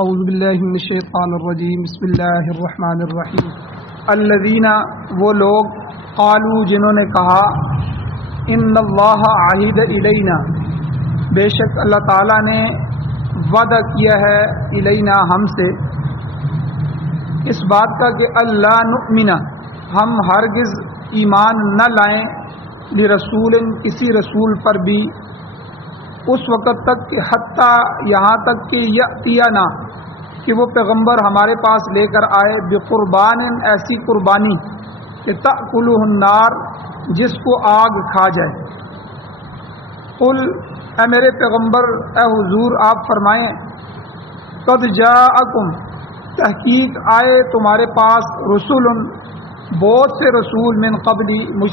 اعوذ باللہ من الشیطان الرجیم بسم اللہ الرحمن الرحیم الذین وہ لوگ قالوا جنہوں نے کہا ان اللہ عہد الینا بے شک اللہ تعالیٰ نے وعدہ کیا ہے الینا ہم سے اس بات کا کہ اللہ نؤمن ہم ہرگز ایمان نہ لائیں لرسول کسی رسول پر بھی اس وقت تک کہ حتیٰ یہاں تک کہ یأتینا کہ وہ پیغمبر ہمارے پاس لے کر آئے بقربان ایسی قربانی کہ تأکلہ النار جس کو آگ کھا جائے۔ قل اے میرے پیغمبر اے حضور آپ فرمائیں قد جاءکم تحقیق آئے تمہارے پاس رسول بہت سے رسول من قبلی مجھ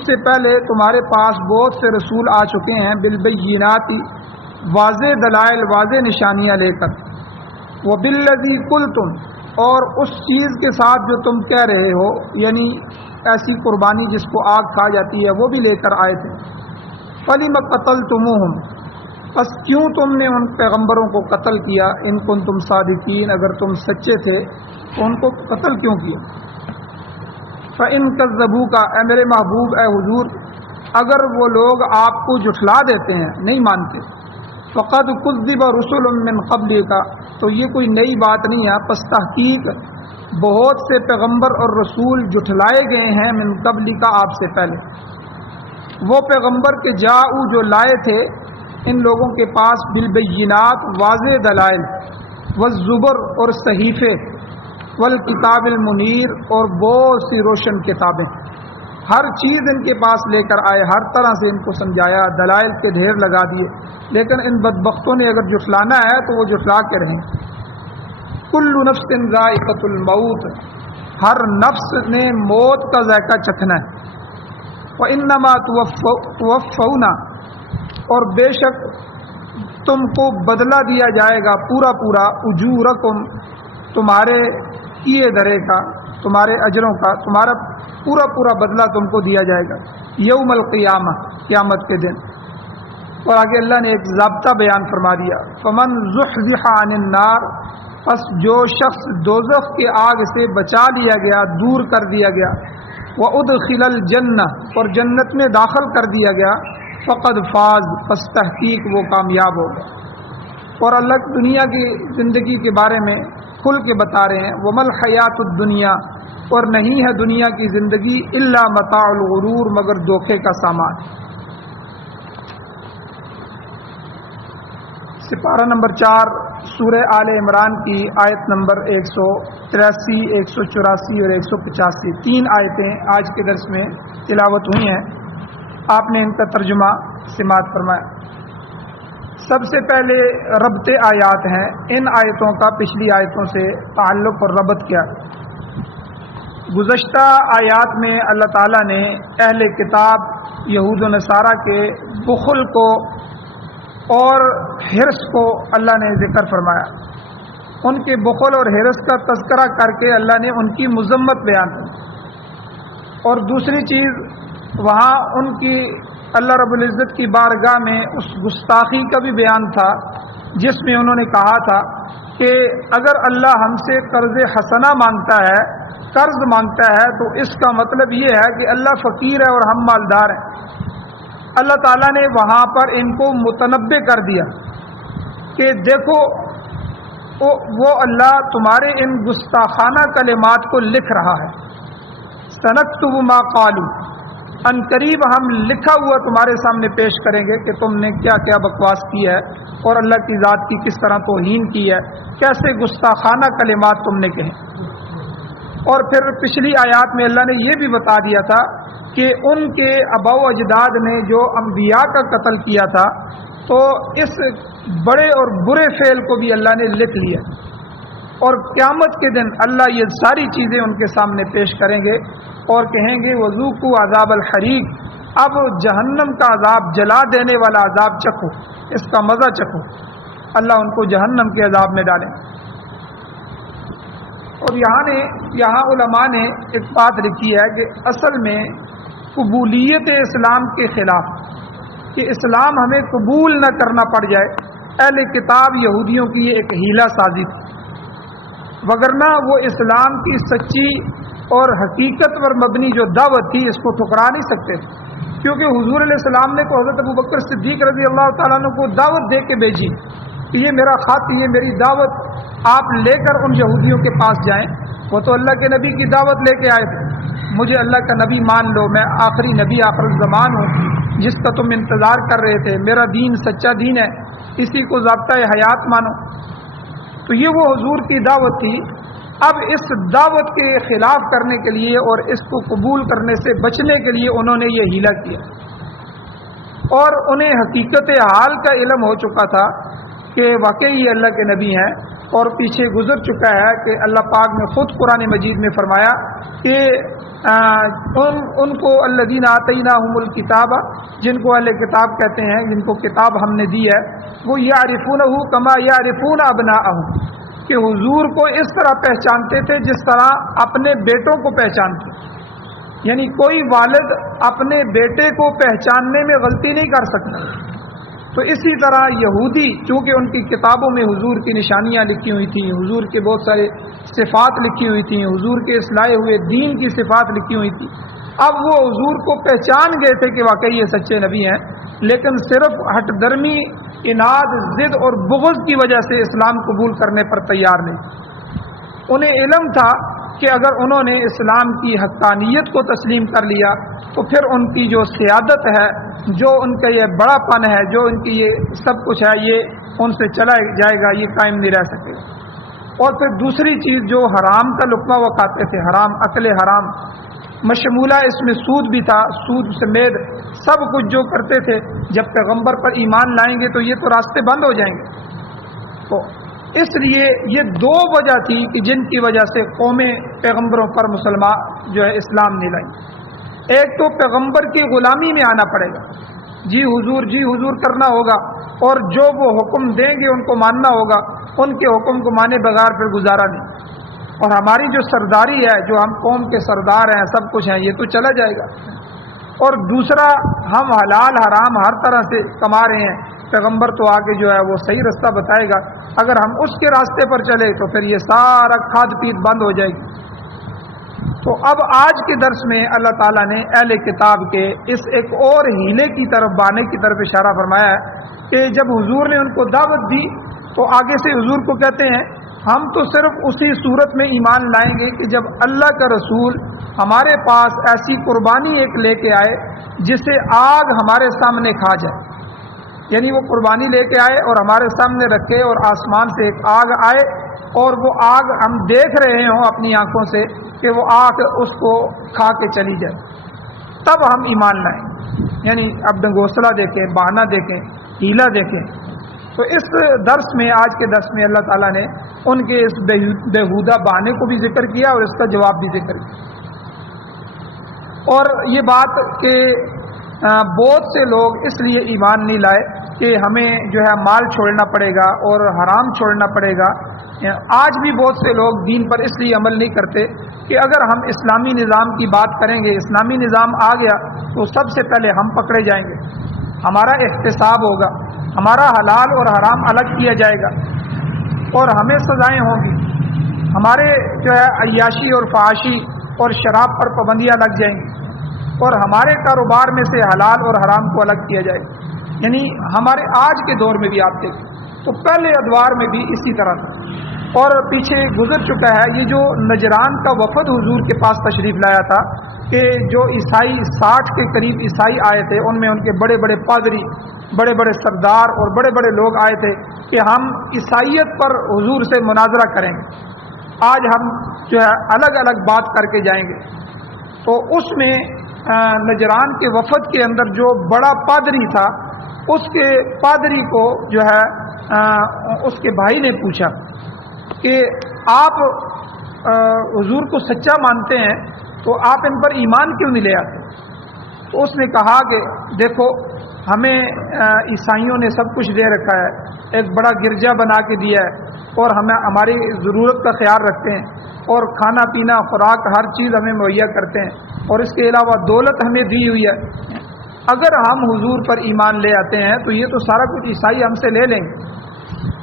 سے پہلے تمہارے پاس بہت سے رسول آ چکے ہیں بالبینات واضح دلائل واضح نشانیاں لے کر وبالذی قلتم اور اس چیز کے ساتھ جو تم کہہ رہے ہو یعنی ایسی قربانی جس کو آگ کھا جاتی ہے وہ بھی لے کر آئے تھے فلم قتلتموہم پس کیوں تم نے ان پیغمبروں کو قتل کیا ان کنتم صادقین اگر تم سچے تھے تو ان کو قتل کیوں کیا فَإِن كَذَّبُوكَ اے میرے محبوب اے حضور اگر وہ لوگ آپ کو جھٹلا دیتے ہیں نہیں مانتے فَقَدْ كُذِّبَ رُسُلٌ مِّن قَبْلِكَ تو یہ کوئی نئی بات نہیں ہے پس تحقیق بہت سے پیغمبر اور رسول جھٹلائے گئے ہیں من قبلک آپ سے پہلے وہ پیغمبر کے جاؤ جو لائے تھے ان لوگوں کے پاس بالبینات واضح دلائل والزبر اور صحیفے والکتاب المنیر اور بہت سی روشن کتابیں ہر چیز ان کے پاس لے کر آئے ہر طرح سے ان کو سمجھایا دلائل کے ڈھیر لگا دیے لیکن ان بدبختوں نے اگر جھٹلانا ہے تو وہ جھٹلا کے رہیں کل نفس ذائقۃ الموت ہر نفس نے موت کا ذائقہ چکھنا ہے وانما توفون اور بے شک تم کو بدلہ دیا جائے گا پورا پورا اجورکم تمہارے کیے درے کا تمہارے اجروں کا تمہارا پورا پورا بدلہ تم کو دیا جائے گا یوم القیامہ قیامت کے دن اور آگے اللہ نے ایک ضابطہ بیان فرما دیا فمن زحزح عن النار پس جو شخص دوزخ کے آگ سے بچا لیا گیا دور کر دیا گیا وادخل الجنہ اور جنت میں داخل کر دیا گیا فقد فاز پس تحقیق وہ کامیاب ہوگا اور اللہ دنیا کی زندگی کے بارے میں کھل کے بتا رہے ہیں ومل حیات الدنیا اور نہیں ہے دنیا کی زندگی الا متاع الغرور مگر دھوکے کا سامان سپارہ نمبر 4 سورہ آل عمران کی آیت نمبر 183 184 اور 185 تین آیتیں آج کے درس میں تلاوت ہوئی ہیں آپ نے ان کا ترجمہ سماعت فرمایا سب سے پہلے ربط آیات ہیں ان آیتوں کا پچھلی آیتوں سے تعلق اور ربط کیا گزشتہ آیات میں اللہ تعالیٰ نے اہل کتاب یہود و نصارہ کے بخل کو اور حرص کو اللہ نے ذکر فرمایا ان کے بخل اور حرص کا تذکرہ کر کے اللہ نے ان کی مذمت بیان کی اور دوسری چیز وہاں ان کی اللہ رب العزت کی بارگاہ میں اس گستاخی کا بھی بیان تھا جس میں انہوں نے کہا تھا کہ اگر اللہ ہم سے قرض حسنہ مانگتا ہے قرض مانگتا ہے تو اس کا مطلب یہ ہے کہ اللہ فقیر ہے اور ہم مالدار ہیں اللہ تعالیٰ نے وہاں پر ان کو متنبع کر دیا کہ دیکھو وہ اللہ تمہارے ان گستاخانہ کلمات کو لکھ رہا ہے سنکتب ما قالوا ان قریب ہم لکھا ہوا تمہارے سامنے پیش کریں گے کہ تم نے کیا کیا بکواس کی ہے اور اللہ کی ذات کی کس طرح توہین کی ہے کیسے گستاخانہ کلمات تم نے کہے اور پھر پچھلی آیات میں اللہ نے یہ بھی بتا دیا تھا کہ ان کے آباء و اجداد نے جو انبیاء کا قتل کیا تھا تو اس بڑے اور برے فعل کو بھی اللہ نے لکھ لیا اور قیامت کے دن اللہ یہ ساری چیزیں ان کے سامنے پیش کریں گے اور کہیں گے وذوقوا عذاب الحریق اب جہنم کا عذاب جلا دینے والا عذاب چکھو اس کا مزہ چکھو اللہ ان کو جہنم کے عذاب میں ڈالیں اور یہاں علماء نے ایک بات لکھی ہے کہ اصل میں قبولیت اسلام کے خلاف کہ اسلام ہمیں قبول نہ کرنا پڑ جائے اہل کتاب یہودیوں کی یہ ایک ہیلا سازی تھی، وگرنہ وہ اسلام کی سچی اور حقیقت پر مبنی جو دعوت تھی اس کو ٹھکرا نہیں سکتے تھے، کیونکہ حضور علیہ السلام نے کو حضرت ابوبکر صدیق رضی اللہ تعالیٰ عنہ کو دعوت دے کے بھیجی کہ یہ میرا خط، یہ میری دعوت آپ لے کر ان یہودیوں کے پاس جائیں، وہ تو اللہ کے نبی کی دعوت لے کے آئے تھے، مجھے اللہ کا نبی مان لو، میں آخری نبی آخر الزمان ہوں جس کا تم انتظار کر رہے تھے، میرا دین سچا دین ہے، اسی کو ضابطۂ حیات مانو۔ تو یہ وہ حضور کی دعوت تھی۔ اب اس دعوت کے خلاف کرنے کے لیے اور اس کو قبول کرنے سے بچنے کے لیے انہوں نے یہ ہیلا کیا، اور انہیں حقیقت حال کا علم ہو چکا تھا کہ واقعی یہ اللہ کے نبی ہیں، اور پیچھے گزر چکا ہے کہ اللہ پاک نے خود قرآن مجید میں فرمایا کہ ان کو الذین آتیناہم الکتاب، جن کو اہل کتاب کہتے ہیں، جن کو کتاب ہم نے دی ہے، وہ یعرفونہ کما یعرفون ابناءہم، کہ حضور کو اس طرح پہچانتے تھے جس طرح اپنے بیٹوں کو پہچانتے، یعنی کوئی والد اپنے بیٹے کو پہچاننے میں غلطی نہیں کر سکتا، تو اسی طرح یہودی، چونکہ ان کی کتابوں میں حضور کی نشانیاں لکھی ہوئی تھیں، حضور کے بہت سارے صفات لکھی ہوئی تھیں، حضور کے اصلاح ہوئے دین کی صفات لکھی ہوئی تھی، اب وہ حضور کو پہچان گئے تھے کہ واقعی یہ سچے نبی ہیں، لیکن صرف ہٹ درمی، اناد، ضد اور بغض کی وجہ سے اسلام قبول کرنے پر تیار نہیں۔ انہیں علم تھا کہ اگر انہوں نے اسلام کی حقانیت کو تسلیم کر لیا تو پھر ان کی جو سیادت ہے، جو ان کا یہ بڑا پن ہے، جو ان کی یہ سب کچھ ہے، یہ ان سے چلا جائے گا، یہ قائم نہیں رہ سکے گا۔ اور پھر دوسری چیز، جو حرام کا لقمہ وہ کھاتے تھے، حرام، اکل حرام مشمولہ، اس میں سود بھی تھا، سود سمیت سب کچھ جو کرتے تھے، جب پیغمبر پر ایمان لائیں گے تو یہ تو راستے بند ہو جائیں گے۔ تو اس لیے یہ دو وجہ تھی کہ جن کی وجہ سے قومیں پیغمبروں پر مسلمان جو ہے اسلام نہیں لائیں۔ ایک تو پیغمبر کی غلامی میں آنا پڑے گا، جی حضور کرنا ہوگا، اور جو وہ حکم دیں گے ان کو ماننا ہوگا، ان کے حکم کو مانے بغیر پھر گزارا نہیں۔ اور ہماری جو سرداری ہے، جو ہم قوم کے سردار ہیں، سب کچھ ہیں، یہ تو چلا جائے گا۔ اور دوسرا، ہم حلال حرام ہر طرح سے کما رہے ہیں، پیغمبر تو آگے جو ہے وہ صحیح رستہ بتائے گا، اگر ہم اس کے راستے پر چلے تو پھر یہ سارا کھاد پیت بند ہو جائے گی۔ تو اب آج کے درس میں اللہ تعالیٰ نے اہل کتاب کے اس ایک اور ہیلے کی طرف، بانے کی طرف اشارہ فرمایا ہے کہ جب حضور نے ان کو دعوت دی تو آگے سے حضور کو کہتے ہیں ہم تو صرف اسی صورت میں ایمان لائیں گے کہ جب اللہ کا رسول ہمارے پاس ایسی قربانی ایک لے کے آئے جسے آگ ہمارے سامنے کھا جائے، یعنی وہ قربانی لے کے آئے اور ہمارے سامنے رکھے، اور آسمان سے ایک آگ آئے اور وہ آگ ہم دیکھ رہے ہوں اپنی آنکھوں سے کہ وہ آگ اس کو کھا کے چلی جائے، تب ہم ایمان لائیں۔ یعنی اب ڈنگوسلہ دیکھیں، بہانہ دیکھیں، ہیلا دیکھیں۔ تو اس درس میں، آج کے درس میں اللہ تعالیٰ نے ان کے اس بیہودہ بہانے کو بھی ذکر کیا اور اس کا جواب بھی ذکر کیا۔ اور یہ بات کہ بہت سے لوگ اس لیے ایمان نہیں لائے کہ ہمیں جو ہے مال چھوڑنا پڑے گا اور حرام چھوڑنا پڑے گا۔ آج بھی بہت سے لوگ دین پر اس لیے عمل نہیں کرتے کہ اگر ہم اسلامی نظام کی بات کریں گے، اسلامی نظام آ گیا تو سب سے پہلے ہم پکڑے جائیں گے، ہمارا احتساب ہوگا، ہمارا حلال اور حرام الگ کیا جائے گا اور ہمیں سزائیں ہوں گی، ہمارے جو ہے عیاشی اور فحاشی اور شراب پر پابندیاں لگ جائیں گی، اور ہمارے کاروبار میں سے حلال اور حرام کو الگ کیا جائے گا۔ یعنی ہمارے آج کے دور میں بھی آپ دیکھیں تو پہلے ادوار میں بھی اسی طرح تھا، اور پیچھے گزر چکا ہے۔ یہ جو نجران کا وفد حضور کے پاس تشریف لایا تھا کہ جو عیسائی 60 کے قریب عیسائی آئے تھے، ان میں ان کے بڑے بڑے پادری، بڑے بڑے سردار اور بڑے بڑے لوگ آئے تھے کہ ہم عیسائیت پر حضور سے مناظرہ کریں گے، آج ہم جو ہے الگ الگ بات کر کے جائیں گے۔ تو اس میں نجران کے وفد کے اندر جو بڑا پادری تھا، اس کے پادری کو جو ہے اس کے بھائی نے پوچھا کہ آپ حضور کو سچا مانتے ہیں تو آپ ان پر ایمان کیوں نہیں لے آتے؟ تو اس نے کہا کہ دیکھو، ہمیں عیسائیوں نے سب کچھ دے رکھا ہے، ایک بڑا گرجا بنا کے دیا ہے، اور ہمیں ہماری ضرورت کا خیال رکھتے ہیں، اور کھانا پینا خوراک ہر چیز ہمیں مہیا کرتے ہیں، اور اس کے علاوہ دولت ہمیں دی ہوئی ہے۔ اگر ہم حضور پر ایمان لے آتے ہیں تو یہ تو سارا کچھ عیسائی ہم سے لے لیں گے،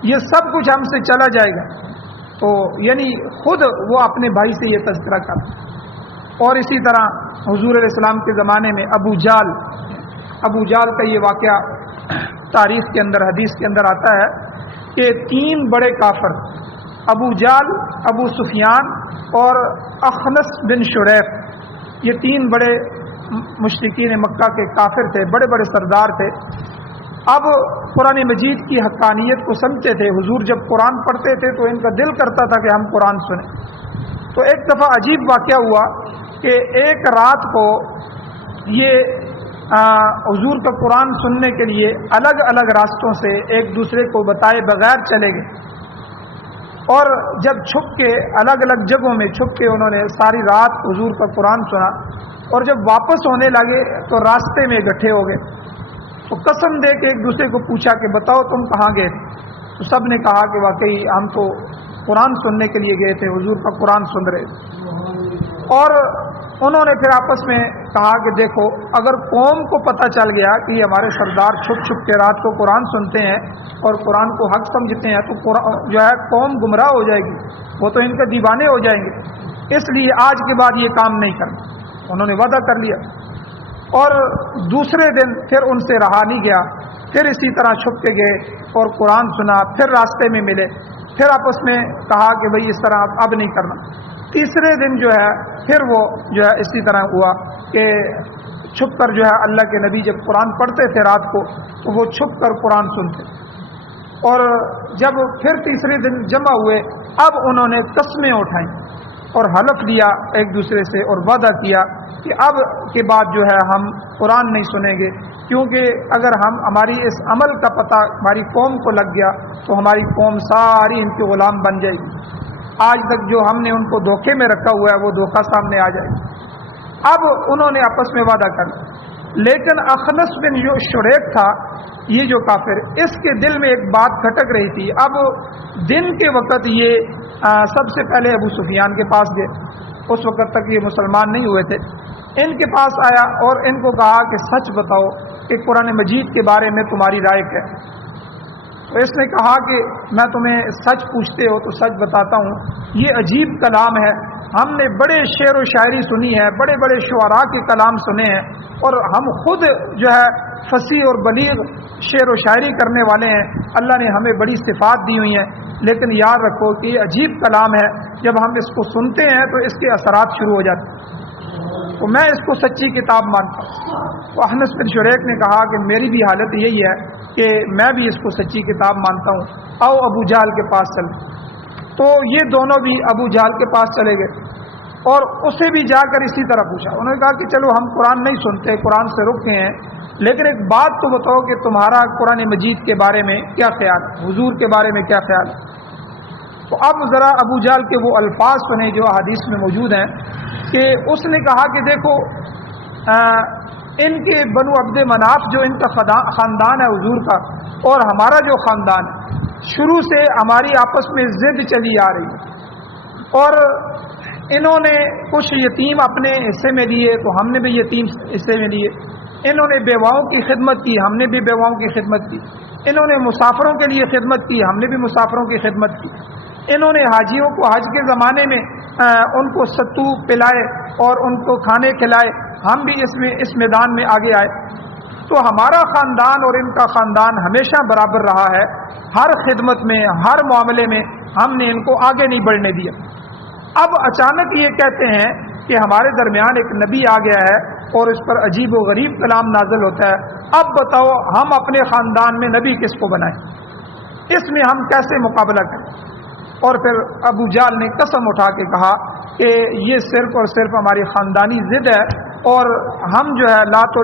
یہ سب کچھ ہم سے چلا جائے گا. تو یعنی خود وہ اپنے بھائی سے یہ تذکرہ کرتا. اور اسی طرح حضور علیہ السلام کے زمانے میں ابو جال کا یہ واقعہ تاریخ کے اندر حدیث کے اندر آتا ہے کہ 3 بڑے کافر ابو جال، ابو سفیان اور اخنس بن شریح، یہ 3 بڑے مشرکین مکہ کے کافر تھے، بڑے بڑے سردار تھے. اب قرآن مجید کی حقانیت کو سمجھتے تھے. حضور جب قرآن پڑھتے تھے تو ان کا دل کرتا تھا کہ ہم قرآن سنیں. تو ایک دفعہ عجیب واقعہ ہوا کہ ایک رات کو یہ حضور کا قرآن سننے کے لیے الگ الگ راستوں سے ایک دوسرے کو بتائے بغیر چلے گئے. اور جب چھپ کے الگ الگ جگہوں میں چھپ کے انہوں نے ساری رات حضور کا قرآن سنا. اور جب واپس ہونے لگے تو راستے میں اکٹھے ہو گئے. تو قسم دے کے ایک دوسرے کو پوچھا کہ بتاؤ تم کہاں گئے تھے؟ تو سب نے کہا کہ واقعی ہم تو قرآن سننے کے لیے گئے تھے، حضور کا قرآن سن رہے تھے. اور انہوں نے پھر آپس میں کہا کہ دیکھو، اگر قوم کو پتہ چل گیا کہ یہ ہمارے سردار چھپ چھپ کے رات کو قرآن سنتے ہیں اور قرآن کو حق سمجھتے ہیں تو جو ہے قوم گمراہ ہو جائے گی، وہ تو ان کے دیوانے ہو جائیں گے. اس لیے آج کے بعد یہ کام نہیں کرنا. انہوں نے وعدہ کر لیا. اور دوسرے دن پھر ان سے رہا نہیں گیا، پھر اسی طرح چھپ کے گئے اور قرآن سنا. پھر راستے میں ملے، پھر آپس میں کہا کہ بھئی اس طرح اب نہیں کرنا. تیسرے دن جو ہے پھر وہ جو ہے اسی طرح ہوا کہ چھپ کر جو ہے اللہ کے نبی جب قرآن پڑھتے تھے رات کو تو وہ چھپ کر قرآن سنتے. اور جب پھر تیسرے دن جمع ہوئے، اب انہوں نے قسمیں اٹھائیں اور حلف لیا ایک دوسرے سے اور وعدہ کیا کہ اب کے بعد جو ہے ہم قرآن نہیں سنیں گے، کیونکہ اگر ہماری اس عمل کا پتہ ہماری قوم کو لگ گیا تو ہماری قوم ساری ان کے غلام بن جائے گی. آج تک جو ہم نے ان کو دھوکے میں رکھا ہوا ہے وہ دھوکہ سامنے آ جائے. اب انہوں نے آپس میں وعدہ کر لیا. لیکن اخنس بن شریح تھا یہ جو کافر، اس کے دل میں ایک بات کھٹک رہی تھی. اب دن کے وقت یہ سب سے پہلے ابو سفیان کے پاس گئے. اس وقت تک یہ مسلمان نہیں ہوئے تھے. ان کے پاس آیا اور ان کو کہا کہ سچ بتاؤ کہ قرآن مجید کے بارے میں تمہاری رائے کیا ہے؟ تو اس نے کہا کہ میں تمہیں سچ پوچھتے ہو تو سچ بتاتا ہوں، یہ عجیب کلام ہے. ہم نے بڑے شعر و شاعری سنی ہے، بڑے بڑے شعراء کے کلام سنے ہیں، اور ہم خود جو ہے فصیح اور بلیغ شعر و شاعری کرنے والے ہیں. اللہ نے ہمیں بڑی صفات دی ہوئی ہیں، لیکن یاد رکھو کہ یہ عجیب کلام ہے. جب ہم اس کو سنتے ہیں تو اس کے اثرات شروع ہو جاتے ہیں. تو میں اس کو سچی کتاب مانتا ہوں. تو اخنس بن شریح نے کہا کہ میری بھی حالت یہی ہے کہ میں بھی اس کو سچی کتاب مانتا ہوں. آؤ ابو جہل کے پاس چلیں. تو یہ دونوں بھی ابو جہل کے پاس چلے گئے اور اسے بھی جا کر اسی طرح پوچھا. انہوں نے کہا کہ چلو ہم قرآن نہیں سنتے، قرآن سے رک گئے ہیں، لیکن ایک بات تو بتاؤ کہ تمہارا قرآن مجید کے بارے میں کیا خیال ہے، حضور کے بارے میں کیا خیال ہے. تو اب ذرا ابو جہل کے وہ الفاظ سنیں جو حدیث میں موجود ہیں کہ اس نے کہا کہ دیکھو ان کے بنو عبد مناف جو ان کا خاندان ہے حضور کا، اور ہمارا جو خاندان ہے، شروع سے ہماری آپس میں ضد چلی آ رہی ہے. اور انہوں نے کچھ یتیم اپنے حصے میں لیے تو ہم نے بھی یتیم حصے میں لیے. انہوں نے بیواؤں کی خدمت کی، ہم نے بھی بیواؤں کی خدمت کی. انہوں نے مسافروں کے لیے خدمت کی، ہم نے بھی مسافروں کی خدمت کی. انہوں نے حاجیوں کو حج کے زمانے میں ان کو ستو پلائے اور ان کو کھانے کھلائے. ہم بھی اس میدان میں آگے آئے. تو ہمارا خاندان اور ان کا خاندان ہمیشہ برابر رہا ہے. ہر خدمت میں، ہر معاملے میں ہم نے ان کو آگے نہیں بڑھنے دیا. اب اچانک یہ کہتے ہیں کہ ہمارے درمیان ایک نبی آ گیا ہے اور اس پر عجیب و غریب کلام نازل ہوتا ہے. اب بتاؤ ہم اپنے خاندان میں نبی کس کو بنائیں؟ اس میں ہم کیسے مقابلہ کریں؟ اور پھر ابو جہل نے قسم اٹھا کے کہا کہ یہ صرف اور صرف ہماری خاندانی ضد ہے، اور ہم جو ہے لات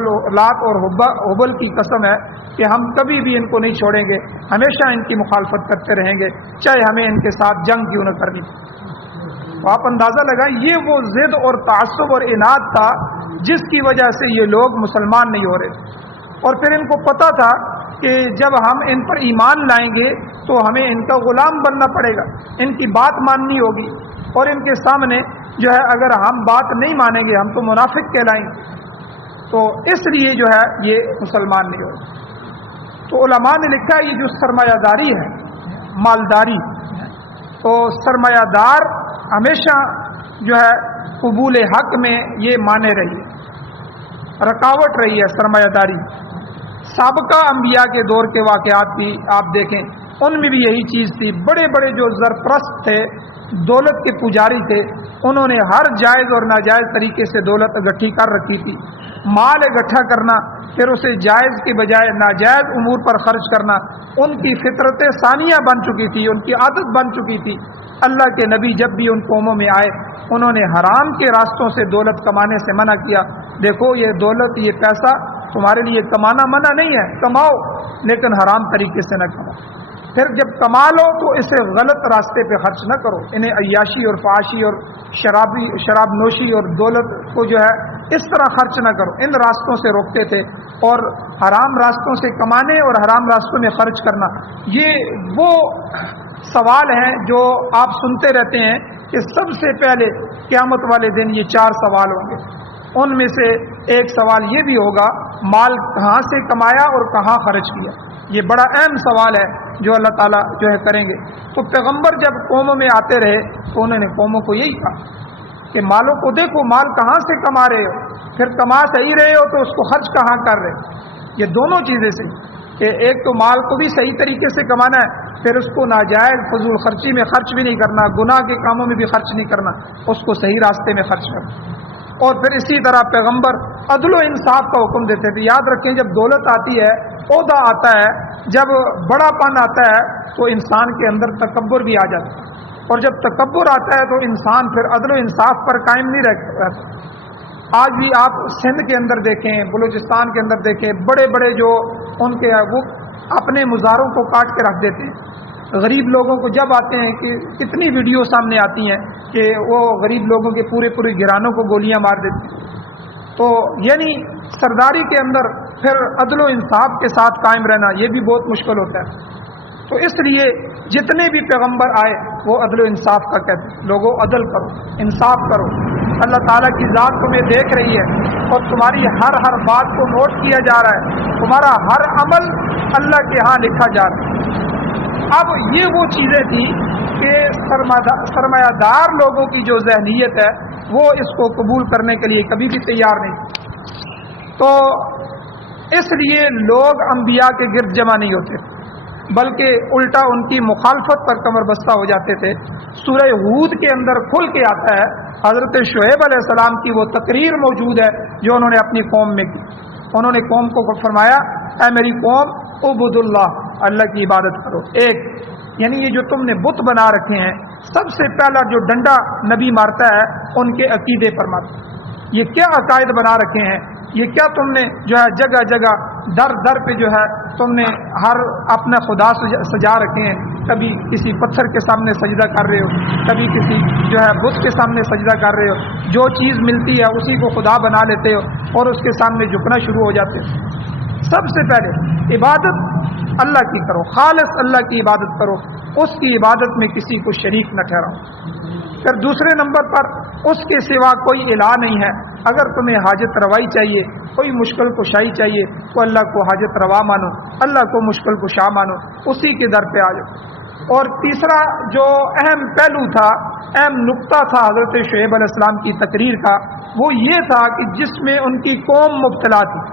اور حبل کی قسم ہے کہ ہم کبھی بھی ان کو نہیں چھوڑیں گے، ہمیشہ ان کی مخالفت کرتے رہیں گے، چاہے ہمیں ان کے ساتھ جنگ کیوں نہ کرنی. تو آپ اندازہ لگائیں یہ وہ ضد اور تعصب اور عناد تھا جس کی وجہ سے یہ لوگ مسلمان نہیں ہو رہے تھے. اور پھر ان کو پتہ تھا کہ جب ہم ان پر ایمان لائیں گے تو ہمیں ان کا غلام بننا پڑے گا، ان کی بات ماننی ہوگی، اور ان کے سامنے جو ہے اگر ہم بات نہیں مانیں گے ہم تو منافق کہلائیں گے. تو اس لیے جو ہے یہ مسلمان نہیں ہو. تو علماء نے لکھا یہ جو سرمایہ داری ہے مالداری. تو سرمایہ دار ہمیشہ جو ہے قبول حق میں یہ مانے رہی ہے، رکاوٹ رہی ہے سرمایہ داری. سابقہ انبیاء کے دور کے واقعات بھی آپ دیکھیں، ان میں بھی یہی چیز تھی. بڑے بڑے جو زرپرست تھے، دولت کے پجاری تھے، انہوں نے ہر جائز اور ناجائز طریقے سے دولت اکٹھی کر رکھی تھی. مال اکٹھا کرنا، پھر اسے جائز کے بجائے ناجائز امور پر خرچ کرنا ان کی فطرت ثانیہ بن چکی تھی، ان کی عادت بن چکی تھی. اللہ کے نبی جب بھی ان قوموں میں آئے، انہوں نے حرام کے راستوں سے دولت کمانے سے منع کیا. دیکھو یہ دولت، یہ پیسہ تمہارے لیے کمانا منع نہیں ہے، کماؤ لیکن حرام طریقے سے نہ کماؤ. پھر جب کما لو تو اسے غلط راستے پہ خرچ نہ کرو. انہیں عیاشی اور فحاشی اور شراب نوشی اور دولت کو جو ہے اس طرح خرچ نہ کرو. ان راستوں سے روکتے تھے. اور حرام راستوں سے کمانے اور حرام راستوں میں خرچ کرنا، یہ وہ سوال ہیں جو آپ سنتے رہتے ہیں کہ سب سے پہلے قیامت والے دن یہ 4 سوال ہوں گے. ان میں سے ایک سوال یہ بھی ہوگا، مال کہاں سے کمایا اور کہاں خرچ کیا. یہ بڑا اہم سوال ہے جو اللہ تعالیٰ جو ہے کریں گے. تو پیغمبر جب قوموں میں آتے رہے تو انہوں نے قوموں کو یہی کہا کہ مالوں کو دیکھو، مال کہاں سے کما رہے ہو، پھر کما صحیح رہے ہو تو اس کو خرچ کہاں کر رہے. یہ دونوں چیزیں سے کہ ایک تو مال کو بھی صحیح طریقے سے کمانا ہے، پھر اس کو ناجائز فضول خرچی میں خرچ بھی نہیں کرنا، گناہ کے کاموں میں بھی خرچ نہیں کرنا، اس کو صحیح راستے میں خرچ کرنا. اور پھر اسی طرح پیغمبر عدل و انصاف کا حکم دیتے تھے. یاد رکھیں، جب دولت آتی ہے، عہدہ آتا ہے، جب بڑا پن آتا ہے تو انسان کے اندر تکبر بھی آ جاتا ہے. اور جب تکبر آتا ہے تو انسان پھر عدل و انصاف پر قائم نہیں رہتا. آج بھی آپ سندھ کے اندر دیکھیں، بلوچستان کے اندر دیکھیں، بڑے بڑے جو ان کے وہ اپنے مزاروں کو کاٹ کے رکھ دیتے ہیں. غریب لوگوں کو جب آتے ہیں کہ اتنی ویڈیو سامنے آتی ہیں کہ وہ غریب لوگوں کے پورے گھرانوں کو گولیاں مار دیتے ہیں. تو یعنی سرداری کے اندر پھر عدل و انصاف کے ساتھ قائم رہنا یہ بھی بہت مشکل ہوتا ہے. تو اس لیے جتنے بھی پیغمبر آئے وہ عدل و انصاف کا کہتے ہیں. لوگوں عدل کرو، انصاف کرو. اللہ تعالیٰ کی ذات تمہیں دیکھ رہی ہے اور تمہاری ہر بات کو نوٹ کیا جا رہا ہے، تمہارا ہر عمل اللہ کے ہاں لکھا جا رہا ہے. اب یہ وہ چیزیں تھی کہ سرمایہ دار لوگوں کی جو ذہنیت ہے وہ اس کو قبول کرنے کے لیے کبھی بھی تیار نہیں. تو اس لیے لوگ انبیاء کے گرد جمع نہیں ہوتے، بلکہ الٹا ان کی مخالفت پر کمر بستہ ہو جاتے تھے. سورہ ہود کے اندر کھل کے آتا ہے، حضرت شعیب علیہ السلام کی وہ تقریر موجود ہے جو انہوں نے اپنی قوم میں کی. انہوں نے قوم کو فرمایا، اے میری قوم، عبد اللہ، اللہ کی عبادت کرو. ایک یعنی یہ جو تم نے بت بنا رکھے ہیں، سب سے پہلا جو ڈنڈا نبی مارتا ہے ان کے عقیدے پر مارتا ہے. یہ کیا عقائد بنا رکھے ہیں، یہ کیا تم نے جو ہے جگہ جگہ در در پہ جو ہے تم نے ہر اپنا خدا سجا رکھے ہیں. کبھی کسی پتھر کے سامنے سجدہ کر رہے ہو، کبھی کسی جو ہے بت کے سامنے سجدہ کر رہے ہو. جو چیز ملتی ہے اسی کو خدا بنا لیتے ہو اور اس کے سامنے جھکنا شروع ہو جاتے ہو. سب سے پہلے عبادت اللہ کی کرو، خالص اللہ کی عبادت کرو، اس کی عبادت میں کسی کو شریک نہ ٹھہراؤ. پھر دوسرے نمبر پر اس کے سوا کوئی الہ نہیں ہے. اگر تمہیں حاجت روائی چاہیے، کوئی مشکل کشائی چاہیے تو اللہ کو حاجت روا مانو، اللہ کو مشکل کشا مانو، اسی کے در پہ آ جاؤ. اور تیسرا جو اہم پہلو تھا، اہم نقطہ تھا حضرت شعیب علیہ السلام کی تقریر کا، وہ یہ تھا کہ جس میں ان کی قوم مبتلا تھی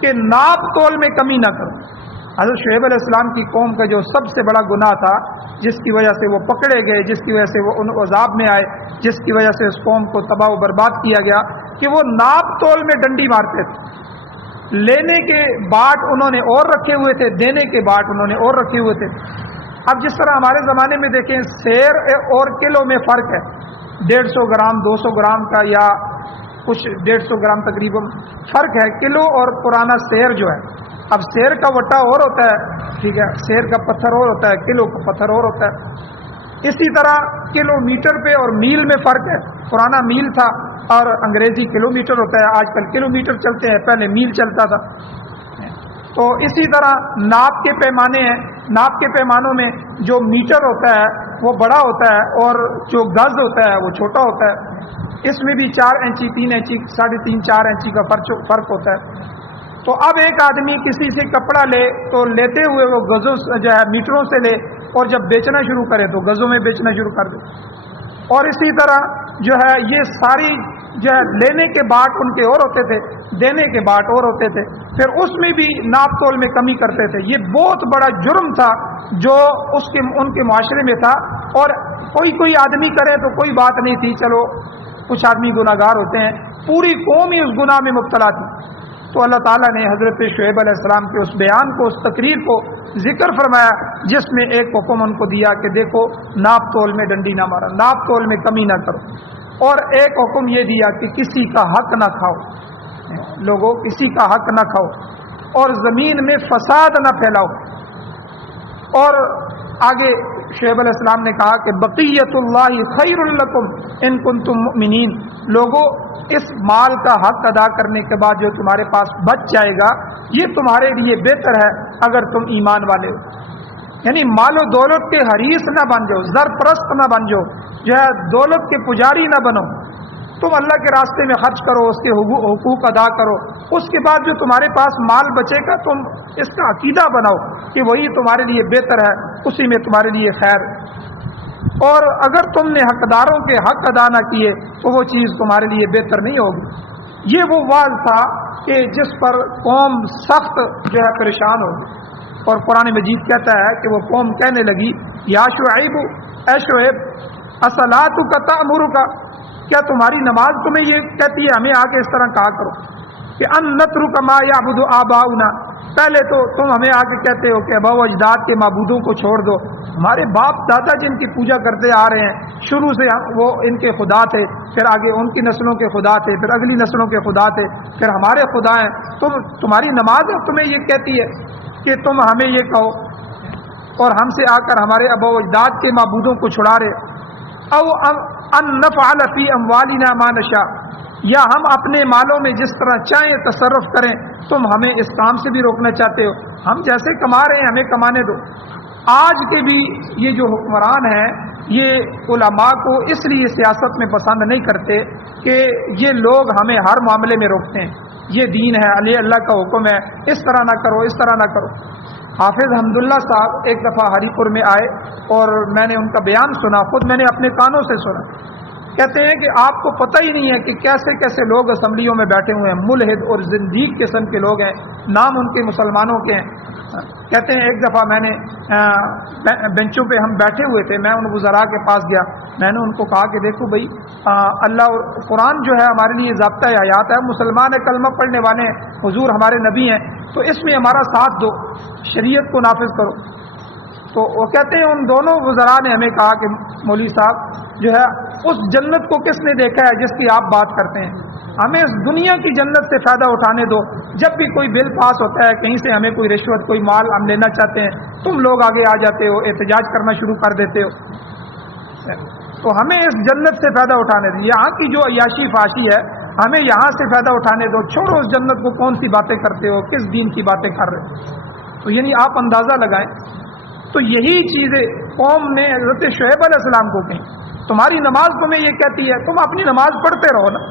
کہ ناپ تول میں کمی نہ کرو. حضرت شعیب علیہ السلام کی قوم کا جو سب سے بڑا گناہ تھا، جس کی وجہ سے وہ پکڑے گئے، جس کی وجہ سے وہ ان عذاب میں آئے، جس کی وجہ سے اس قوم کو تباہ و برباد کیا گیا، کہ وہ ناپ تول میں ڈنڈی مارتے تھے. لینے کے باٹ انہوں نے اور رکھے ہوئے تھے، دینے کے باٹ انہوں نے اور رکھے ہوئے تھے. اب جس طرح ہمارے زمانے میں دیکھیں سیر اور کلو میں فرق ہے، 150 گرام 200 گرام کا یا کچھ 150 گرام تقریباً فرق ہے، کلو اور پرانا سیر جو ہے. اب سیر کا وٹا اور ہوتا ہے، ٹھیک ہے، سیر کا پتھر اور ہوتا ہے، کلو کا پتھر اور ہوتا ہے. اسی طرح کلو میٹر پہ اور میل میں فرق ہے. پرانا میل تھا اور انگریزی کلو میٹر ہوتا ہے، آج کل کلو میٹر چلتے ہیں، پہلے میل چلتا تھا. تو اسی طرح ناپ کے پیمانے ہیں، ناپ کے پیمانوں میں جو میٹر ہوتا ہے وہ بڑا ہوتا ہے اور جو گز ہوتا ہے وہ چھوٹا ہوتا ہے. اس میں بھی 4 انچی 3 انچی 3.5 4 انچی کا فرق ہوتا ہے. تو اب ایک آدمی کسی سے کپڑا لے تو لیتے ہوئے وہ گزوں جو ہے میٹروں سے لے، اور جب بیچنا شروع کرے تو گزوں میں بیچنا شروع کر دے. اور اسی طرح جو ہے یہ ساری جو ہے لینے کے باٹ ان کے اور ہوتے تھے, دینے کے باٹ اور ہوتے تھے, پھر اس میں بھی ناپ تول میں کمی کرتے تھے. یہ بہت بڑا جرم تھا جو ان کے معاشرے میں تھا. اور کوئی آدمی کرے تو کوئی بات نہیں تھی, چلو کچھ آدمی گناہگار ہوتے ہیں, پوری قوم ہی اس گناہ میں مبتلا تھی. تو اللہ تعالیٰ نے حضرت شعیب علیہ السلام کے اس بیان کو, اس تقریر کو ذکر فرمایا, جس میں ایک حکم ان کو دیا کہ دیکھو ناپ تول میں ڈنڈی نہ مارو, ناپ تول میں کمی نہ کرو, اور ایک حکم یہ دیا کہ کسی کا حق نہ کھاؤ, لوگوں کسی کا حق نہ کھاؤ, اور زمین میں فساد نہ پھیلاؤ. اور آگے شعیب علیہ السلام نے کہا کہ بقیت اللہ خیر لکم ان کنتم مؤمنین, لوگوں اس مال کا حق ادا کرنے کے بعد جو تمہارے پاس بچ جائے گا یہ تمہارے لیے بہتر ہے اگر تم ایمان والے ہو. یعنی مال و دولت کے حریص نہ بن جاؤ, زر پرست نہ بن جاؤ, جو ہے دولت کے پجاری نہ بنو. تم اللہ کے راستے میں خرچ کرو, اس کے حقوق ادا کرو. اس کے بعد جو تمہارے پاس مال بچے گا تم اس کا عقیدہ بناؤ کہ وہی تمہارے لیے بہتر ہے, اسی میں تمہارے لیے خیر. اور اگر تم نے حقداروں کے حق ادا نہ کیے تو وہ چیز تمہارے لیے بہتر نہیں ہوگی. یہ وہ واز تھا کہ جس پر قوم سخت جو ہے پریشان ہوگی. اور قرآن مجید کہتا ہے کہ وہ قوم کہنے لگی یا شعیب, اے شعیب, اصلاتک تأمرک, کیا تمہاری نماز تمہیں یہ کہتی ہے ہمیں آگے اس طرح کہا کرو کہ ان نترک ما یعبد آباؤنا, پہلے تو تم ہمیں آگے کہتے ہو کہ اباء و اجداد کے معبودوں کو چھوڑ دو, ہمارے باپ دادا جن کی پوجا کرتے آ رہے ہیں شروع سے وہ ان کے خدا تھے, پھر آگے ان کی نسلوں کے خدا تھے, پھر اگلی نسلوں کے خدا تھے, پھر ہمارے خدا ہیں. تمہاری نماز تمہیں یہ کہتی ہے کہ تم ہمیں یہ کہو, اور ہم سے آ کر ہمارے اباء و اجداد کے معبودوں کو چھڑا رہے. او ان نفعل فی اموالنا ما نشاء, یا ہم اپنے مالوں میں جس طرح چاہیں تصرف کریں, تم ہمیں اس کام سے بھی روکنا چاہتے ہو, ہم جیسے کما رہے ہیں ہمیں کمانے دو. آج کے بھی یہ جو حکمران ہیں یہ علماء کو اس لیے سیاست میں پسند نہیں کرتے کہ یہ لوگ ہمیں ہر معاملے میں روکتے ہیں. یہ دین ہے, اللہ کا حکم ہے, اس طرح نہ کرو, اس طرح نہ کرو. حافظ حمداللہ صاحب ایک دفعہ ہری پور میں آئے اور میں نے ان کا بیان سنا, خود میں نے اپنے کانوں سے سنا. کہتے ہیں کہ آپ کو پتہ ہی نہیں ہے کہ کیسے کیسے لوگ اسمبلیوں میں بیٹھے ہوئے ہیں, ملحد اور زندیق قسم کے لوگ ہیں, نام ان کے مسلمانوں کے ہیں. کہتے ہیں ایک دفعہ میں نے بینچوں پہ ہم بیٹھے ہوئے تھے, میں ان وزراء کے پاس گیا, میں نے ان کو کہا کہ دیکھو بھائی اللہ اور قرآن جو ہے ہمارے لیے ضابطہ حیات ہے, مسلمان کلمہ پڑھنے والے ہیں, حضور ہمارے نبی ہیں, تو اس میں ہمارا ساتھ دو, شریعت کو نافذ کرو. تو وہ کہتے ہیں ان دونوں وزراء نے ہمیں کہا کہ مولوی صاحب جو ہے اس جنت کو کس نے دیکھا ہے جس کی آپ بات کرتے ہیں, ہمیں اس دنیا کی جنت سے فائدہ اٹھانے دو. جب بھی کوئی بل پاس ہوتا ہے کہیں سے ہمیں کوئی رشوت, کوئی مال ہم لینا چاہتے ہیں, تم لوگ آگے آ جاتے ہو, احتجاج کرنا شروع کر دیتے ہو. تو ہمیں اس جنت سے فائدہ اٹھانے دو, یہاں کی جو عیاشی فاشی ہے ہمیں یہاں سے فائدہ اٹھانے دو, چھوڑو اس جنت کو, کون سی باتیں کرتے ہو, کس دین کی باتیں کر رہے ہو. تو یعنی آپ اندازہ لگائیں. تو یہی چیزیں قوم نے حضرت شعیب علیہ السلام کو کہیں, تمہاری نماز تمہیں یہ کہتی ہے, تم اپنی نماز پڑھتے رہو نا,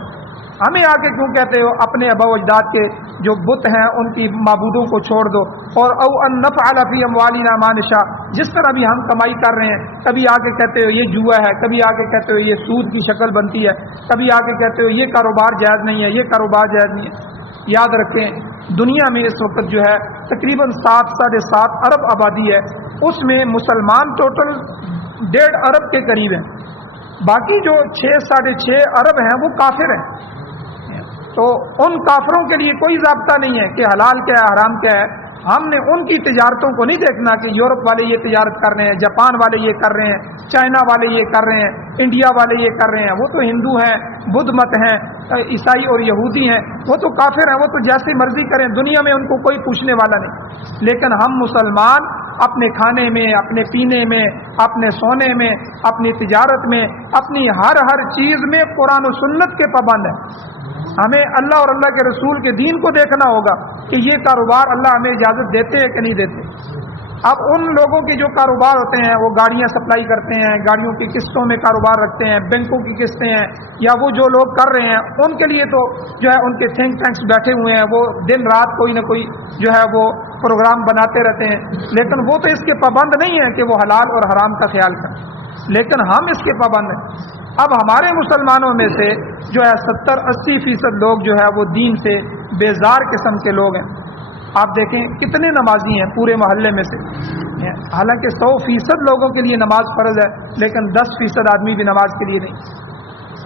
ہمیں آگے کیوں کہتے ہو اپنے اباء و اجداد کے جو بت ہیں ان کی معبودوں کو چھوڑ دو. اور او ان نفعل فی اموالنا ما نشاء, جس طرح بھی ہم کمائی کر رہے ہیں, کبھی آگے کہتے ہو یہ جوا ہے, کبھی آگے کہتے ہو یہ سود کی شکل بنتی ہے, کبھی آگے کہتے ہو یہ کاروبار جائز نہیں ہے, یہ کاروبار جائز نہیں ہے. یاد رکھیں دنیا میں اس وقت جو ہے تقریباً 7-7.5 ارب آبادی ہے, اس میں مسلمان ٹوٹل 1.5 ارب کے قریب ہیں, باقی جو 6-6.5 ارب ہیں وہ کافر ہیں. تو ان کافروں کے لیے کوئی ضابطہ نہیں ہے کہ حلال کیا ہے حرام کیا ہے. ہم نے ان کی تجارتوں کو نہیں دیکھنا کہ یورپ والے یہ تجارت کر رہے ہیں, جاپان والے یہ کر رہے ہیں, چائنا والے یہ کر رہے ہیں, انڈیا والے یہ کر رہے ہیں. وہ تو ہندو ہیں, بدھ مت ہیں, عیسائی اور یہودی ہیں, وہ تو کافر ہیں, وہ تو جیسی مرضی کریں, دنیا میں ان کو کوئی پوچھنے والا نہیں. لیکن ہم مسلمان اپنے کھانے میں, اپنے پینے میں, اپنے سونے میں, اپنی تجارت میں, اپنی ہر چیز میں قرآن و سنت کے پابند ہیں. ہمیں اللہ اور اللہ کے رسول کے دین کو دیکھنا ہوگا کہ یہ کاروبار اللہ ہمیں اجازت دیتے ہیں کہ نہیں دیتے. اب ان لوگوں کے جو کاروبار ہوتے ہیں وہ گاڑیاں سپلائی کرتے ہیں, گاڑیوں کی قسطوں میں کاروبار رکھتے ہیں, بینکوں کی قسطیں ہیں, یا وہ جو لوگ کر رہے ہیں ان کے لیے تو جو ہے ان کے تھنک ٹینکس بیٹھے ہوئے ہیں, وہ دن رات کوئی نہ کوئی جو ہے وہ پروگرام بناتے رہتے ہیں، لیکن وہ تو اس کے پابند نہیں ہیں کہ وہ حلال اور حرام کا خیال کریں، لیکن ہم اس کے پابند ہیں۔ اب ہمارے مسلمانوں میں سے جو ہے 70-80% لوگ جو ہے وہ دین سے بیزار قسم کے لوگ ہیں۔ آپ دیکھیں کتنے نمازی ہیں پورے محلے میں سے، حالانکہ 100% لوگوں کے لیے نماز فرض ہے، لیکن 10% آدمی بھی نماز کے لیے نہیں۔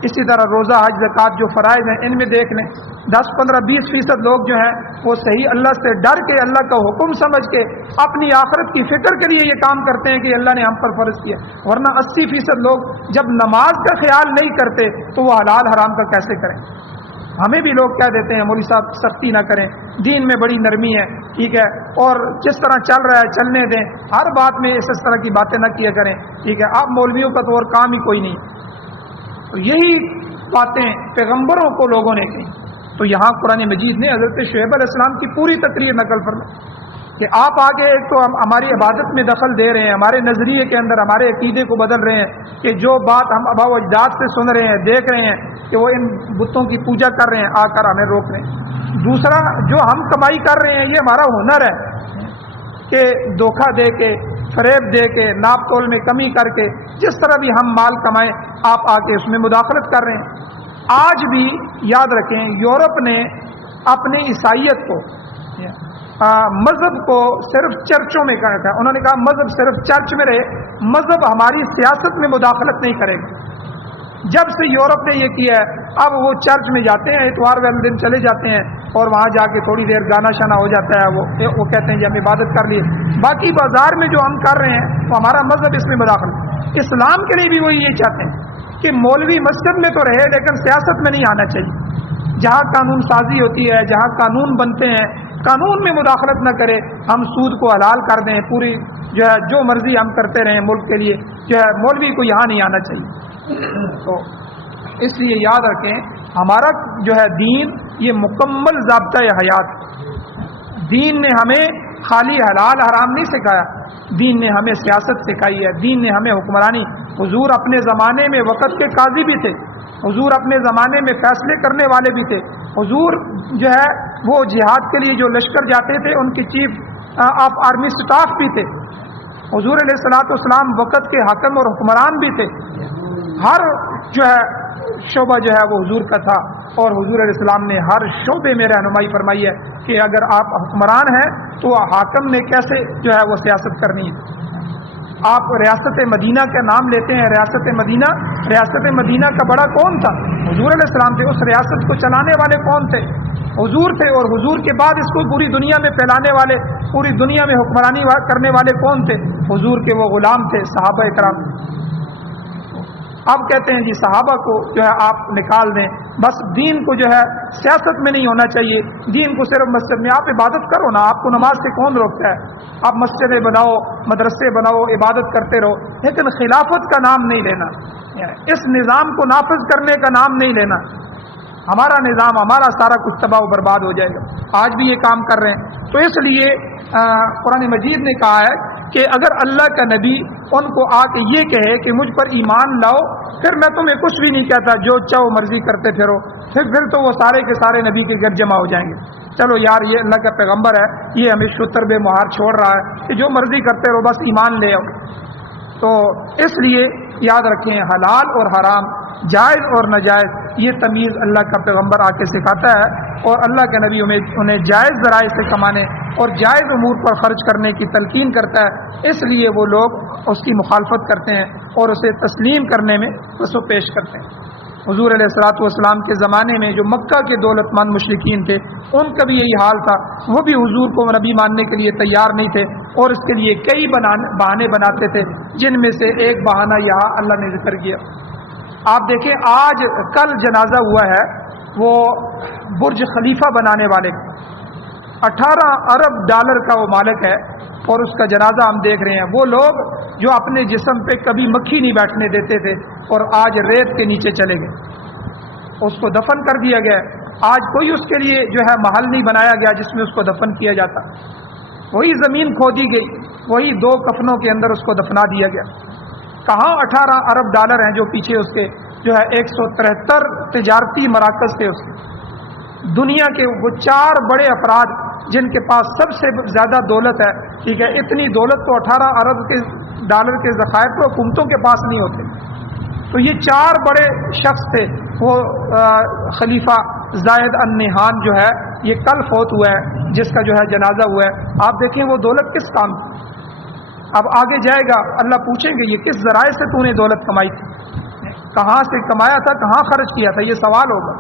اسی طرح روزہ، حج، زکوٰۃ جو فرائض ہیں ان میں دیکھ لیں 10-15-20% لوگ جو ہیں وہ صحیح اللہ سے ڈر کے، اللہ کا حکم سمجھ کے، اپنی آخرت کی فکر کے لیے یہ کام کرتے ہیں کہ اللہ نے ہم پر فرض کیا، ورنہ 80% لوگ جب نماز کا خیال نہیں کرتے تو وہ حلال حرام کا کیسے کریں۔ ہمیں بھی لوگ کہہ دیتے ہیں مولوی صاحب سختی نہ کریں، دین میں بڑی نرمی ہے، ٹھیک ہے، اور جس طرح چل رہا ہے چلنے دیں، ہر بات میں اس طرح کی باتیں نہ کیا کریں، ٹھیک ہے۔ آپ مولویوں کا تو اور کام ہی کوئی نہیں۔ تو یہی باتیں پیغمبروں کو لوگوں نے کہیں، تو یہاں قرآن مجید نے حضرت شعیب علیہ السلام کی پوری تقریر نقل فرمائی کہ آپ آگے ایک تو ہماری عبادت میں دخل دے رہے ہیں، ہمارے نظریے کے اندر ہمارے عقیدے کو بدل رہے ہیں کہ جو بات ہم آباء و اجداد سے سن رہے ہیں، دیکھ رہے ہیں کہ وہ ان بتوں کی پوجا کر رہے ہیں، آ کر ہمیں روک رہے ہیں۔ دوسرا، جو ہم کمائی کر رہے ہیں یہ ہمارا ہنر ہے کہ دھوکہ دے کے، فریب دے کے، ناپ تول میں کمی کر کے جس طرح بھی ہم مال کمائیں، آپ آ کے اس میں مداخلت کر رہے ہیں۔ آج بھی یاد رکھیں یورپ نے اپنے عیسائیت کو، مذہب کو صرف چرچوں میں کہا تھا، انہوں نے کہا مذہب صرف چرچ میں رہے، مذہب ہماری سیاست میں مداخلت نہیں کرے گا۔ جب سے یورپ نے یہ کیا ہے اب وہ چرچ میں جاتے ہیں، اتوار والے دن چلے جاتے ہیں اور وہاں جا کے تھوڑی دیر گانا شانا ہو جاتا ہے، وہ کہتے ہیں کہ ہم عبادت کر لیے، باقی بازار میں جو ہم کر رہے ہیں وہ ہمارا مذہب اس میں مداخلت۔ اسلام کے لیے بھی وہی یہ چاہتے ہیں کہ مولوی مسجد میں تو رہے لیکن سیاست میں نہیں آنا چاہیے، جہاں قانون سازی ہوتی ہے، جہاں قانون بنتے ہیں قانون میں مداخلت نہ کرے، ہم سود کو حلال کر دیں، پوری جو ہے جو مرضی ہم کرتے رہیں ملک کے لیے، جو ہے مولوی کو یہاں نہیں آنا چاہیے۔ تو اس لیے یاد رکھیں ہمارا جو ہے دین یہ مکمل ضابطۂ حیات، دین نے ہمیں خالی حلال حرام نہیں سکھایا، دین نے ہمیں سیاست سکھائی ہے، دین نے ہمیں حکمرانی۔ حضور اپنے زمانے میں وقت کے قاضی بھی تھے، حضور اپنے زمانے میں فیصلے کرنے والے بھی تھے، حضور جو ہے وہ جہاد کے لیے جو لشکر جاتے تھے ان کی چیف آف آرمی سٹاف بھی تھے، حضور علیہ الصلوۃ والسلام وقت کے حاکم اور حکمران بھی تھے، ہر جو ہے شعبہ جو ہے وہ حضور کا تھا، اور حضور علیہ السلام نے ہر شعبے میں رہنمائی فرمائی ہے کہ اگر آپ حکمران ہیں تو حاکم نے کیسے جو ہے وہ سیاست کرنی ہے۔ آپ ریاست مدینہ کا نام لیتے ہیں، ریاست مدینہ کا بڑا کون تھا؟ حضور علیہ السلام تھے۔ اس ریاست کو چلانے والے کون تھے؟ حضور تھے، اور حضور کے بعد اس کو پوری دنیا میں پھیلانے والے، پوری دنیا میں حکمرانی کرنے والے کون تھے؟ حضور کے وہ غلام تھے، صحابہ کرام۔ اب کہتے ہیں جی صحابہ کو جو ہے آپ نکال دیں، بس دین کو جو ہے سیاست میں نہیں ہونا چاہیے، دین کو صرف مسجد میں، آپ عبادت کرو نا، آپ کو نماز سے کون روکتا ہے؟ آپ مسجدیں بناؤ، مدرسے بناؤ، عبادت کرتے رہو، لیکن خلافت کا نام نہیں لینا، اس نظام کو نافذ کرنے کا نام نہیں لینا، ہمارا نظام، ہمارا سارا کچھ تباہ و برباد ہو جائے گا۔ آج بھی یہ کام کر رہے ہیں، تو اس لیے قرآن مجید نے کہا ہے کہ اگر اللہ کا نبی ان کو آ کے یہ کہے کہ مجھ پر ایمان لاؤ، پھر میں تمہیں کچھ بھی نہیں کہتا، جو چاہو مرضی کرتے پھرو، پھر تو وہ سارے کے سارے نبی کے گھر جمع ہو جائیں گے۔ چلو یار یہ اللہ کا پیغمبر ہے، یہ ہمیں شتر بے مہار چھوڑ رہا ہے کہ جو مرضی کرتے رہو، بس ایمان لے آؤ۔ تو اس لیے یاد رکھیں حلال اور حرام، جائز اور ناجائز، یہ تمیز اللہ کا پیغمبر آ کے سکھاتا ہے، اور اللہ کے نبی انہیں جائز ذرائع سے کمانے اور جائز امور پر خرچ کرنے کی تلقین کرتا ہے، اس لیے وہ لوگ اس کی مخالفت کرتے ہیں اور اسے تسلیم کرنے میں وسو پیش کرتے ہیں۔ حضور علیہ الصلوۃ والسلام کے زمانے میں جو مکہ کے دولت مند مشرکین تھے ان کا بھی یہی حال تھا، وہ بھی حضور کو نبی ماننے کے لیے تیار نہیں تھے، اور اس کے لیے کئی بہانے بناتے تھے، جن میں سے ایک بہانہ یہاں اللہ نے ذکر کیا۔ آپ دیکھیں آج کل جنازہ ہوا ہے وہ برج خلیفہ بنانے والے، 18 ارب ڈالر کا وہ مالک ہے، اور اس کا جنازہ ہم دیکھ رہے ہیں۔ وہ لوگ جو اپنے جسم پہ کبھی مکھی نہیں بیٹھنے دیتے تھے اور آج ریت کے نیچے چلے گئے، اس کو دفن کر دیا گیا۔ آج کوئی اس کے لیے جو ہے محل نہیں بنایا گیا جس میں اس کو دفن کیا جاتا، وہی زمین کھودی گئی، وہی 2 کفنوں کے اندر اس کو دفنا دیا گیا۔ کہاں 18 ارب ڈالر ہیں جو پیچھے اس کے جو ہے 173 تجارتی مراکز تھے اس کے، دنیا کے وہ 4 بڑے افراد جن کے پاس سب سے زیادہ دولت ہے، ٹھیک ہے، اتنی دولت تو 18 ارب کے ڈالر کے ذخائر تو حکومتوں کے پاس نہیں ہوتے۔ تو یہ 4 بڑے شخص تھے۔ وہ خلیفہ زاہد النہان جو ہے یہ کل فوت ہوا ہے، جس کا جو ہے جنازہ ہوا ہے۔ آپ دیکھیں وہ دولت کس کام کی۔ اب آگے جائے گا اللہ پوچھیں گے یہ کس ذرائع سے تو نے دولت کمائی تھی، کہاں سے کمایا تھا، کہاں خرچ کیا تھا، یہ سوال ہوگا۔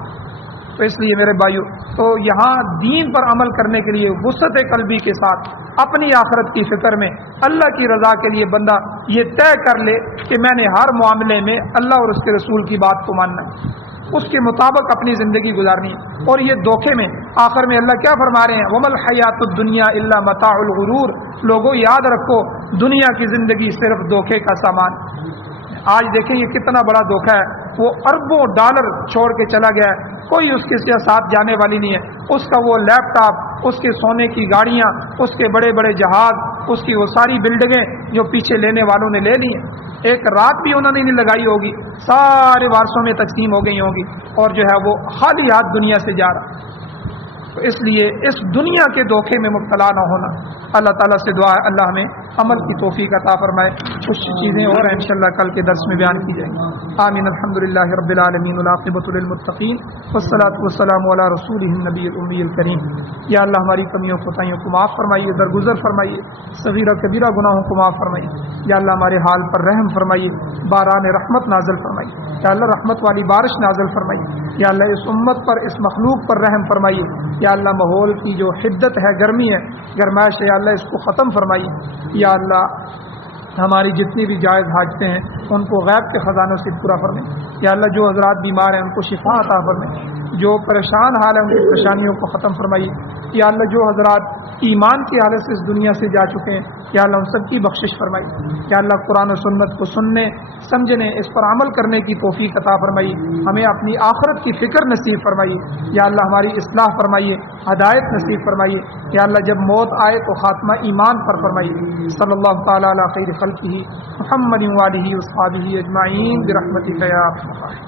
تو اس لیے میرے بھائیو، تو یہاں دین پر عمل کرنے کے لیے وسعت قلبی کے ساتھ اپنی آخرت کی فکر میں اللہ کی رضا کے لیے بندہ یہ طے کر لے کہ میں نے ہر معاملے میں اللہ اور اس کے رسول کی بات کو ماننا ہے، اس کے مطابق اپنی زندگی گزارنی ہے۔ اور یہ دھوکے میں آخر میں اللہ کیا فرما رہے ہیں، وَمَا الْحَيَاةُ الدُّنْيَا إِلَّا مَتَاعُ الْغُرُورِ، لوگوں یاد رکھو دنیا کی زندگی صرف دھوکے کا سامان۔ آج دیکھیں یہ کتنا بڑا دھوکہ ہے، وہ اربوں ڈالر چھوڑ کے چلا گیا ہے، کوئی اس کے ساتھ جانے والی نہیں ہے، اس کا وہ لیپ ٹاپ، اس کے سونے کی گاڑیاں، اس کے بڑے بڑے جہاز، اس کی وہ ساری بلڈنگیں جو پیچھے لینے والوں نے لے لی ہیں، ایک رات بھی انہوں نے نہیں لگائی ہوگی، سارے وارثوں میں تقسیم ہو گئی ہوں گی، اور جو ہے وہ خالی ہاتھ دنیا سے جا رہا۔ تو اس لیے اس دنیا کے دھوکے میں مبتلا نہ ہونا۔ اللہ تعالیٰ سے دعا ہے اللہ ہمیں عمل کی توفیق عطا فرمائے۔ کچھ چیزیں اور ہیں انشاءاللہ کل کے درس میں بیان کی جائیں گی۔ آمین۔ الحمدللہ رب العالمین والعاقبۃ للمتقین والصلاۃ والسلام علی رسولہ النبی الامی الکریم۔ یا اللہ ہماری کمیوں کوتاہیوں کو معاف فرمائیے، درگزر فرمائیے، صغیرہ کبیرہ گناہوں کو معاف فرمائیے۔ یا اللہ ہمارے حال پر رحم فرمائیے، باران رحمت نازل فرمائیے۔ یا اللہ رحمت والی بارش نازل فرمائیے۔ یا اللہ اس امت پر، اس مخلوق پر رحم فرمائیے۔ یا اللہ ماحول کی جو حدت ہے، گرمی ہے، گرمائش ہے، یا اللہ اس کو ختم فرمائیے۔ یا اللہ ہماری جتنی بھی جائز حاجتیں ہیں ان کو غیب کے خزانوں سے پورا فرمائے۔ یا اللہ جو حضرات بیمار ہیں ان کو شفا عطا فرمائے، جو پریشان حال ہیں ان کی پریشانیوں کو ختم فرمائیے۔ یا اللہ جو حضرات ایمان کی حالت سے اس دنیا سے جا چکے ہیں یا اللہ ان سب کی بخشش فرمائیے۔ یا اللہ قرآن و سنت کو سننے، سمجھنے، اس پر عمل کرنے کی توفیق عطا فرمائیے۔ ہمیں اپنی آخرت کی فکر نصیب فرمائیے۔ یا اللہ ہماری اصلاح فرمائیے، ہدایت نصیب فرمائیے۔ یا اللہ جب موت آئے تو خاتمہ ایمان پر فرمائیے۔ صلی اللہ تعالیٰ علی خیر خلقہ محمد وآلہ وصحبہ اجمعین برحمتک یا ارحم الراحمین۔